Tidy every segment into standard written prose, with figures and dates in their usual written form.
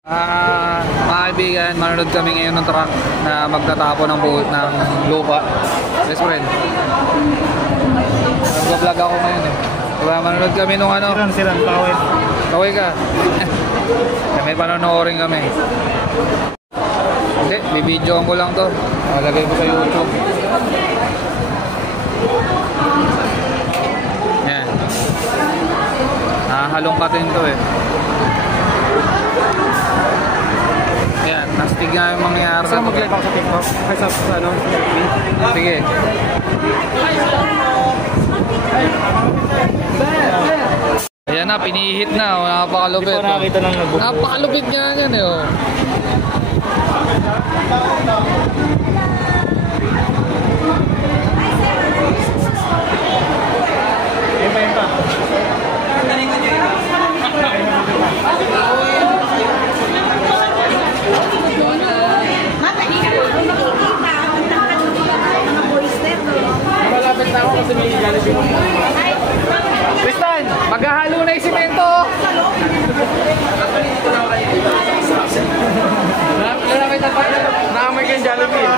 Mga kaibigan, manonood kami ngayon ng truck na magtatapo ng buhit ng lupa. Best friend, nag-vlog ako ngayon eh. Diba, manonood kami nung ano. Siran, kaway. Kaway ka. Kami panonoorin kami. Hindi, bibidyoan ko lang to. Lagay ko sa YouTube. Yan. Nakahalongkatin to eh. Yan, nastig nga yung mangyayari. Saan mag-live ako sa TikTok? Ay sa ano? Sige. Ayan na, pinihit na. Napakalupit. Hindi ko nakakita ng nagbubuo. Napakalupit nga yan eh. Oh. Yung pa. Malapit na ako kasi may Jollibee. Tristan, maghahalo na yung simento. Malapit na pa. Nakamoy kayong Jollibee.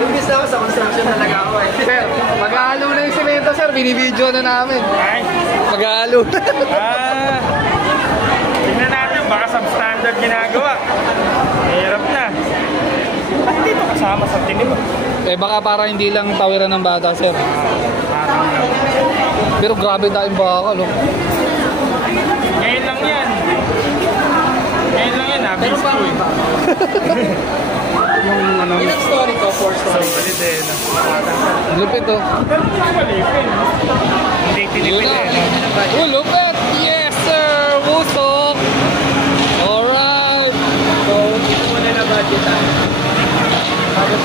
Imbis na ako sa construction talaga ako eh. Sir, maghahalo na yung simento, sir. Binibidyo na namin. Ay. Maghahalo na. Tingnan natin, baka substandard ginagawa. Hirap na. Ba't dito kasama sa tinim? Eh baka para hindi lang tawiran ng bata, sir. Parang Pero grabe tayong bakal, oh. ngayon lang yan. Ngayon lang yan, habis ko eh. Yung ano, Ilang story to? 4 stories. palit eh. Lupit, oh. Pero malipin. Hindi tinipid eh. Oh, lupit! Yes, sir! Busok! Alright! So, ito muna na budget ah. Tapos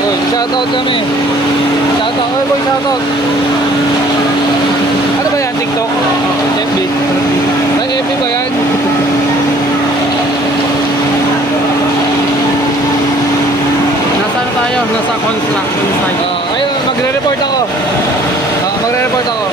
Boy, shoutout kami. Shoutout. Oy, boy, shoutout. Ano ba yan? TikTok? FB? Ay, FB ba yan? Nasa ano tayo? Nasa construction site. Ayun, magre-report ako. Magre-report ako.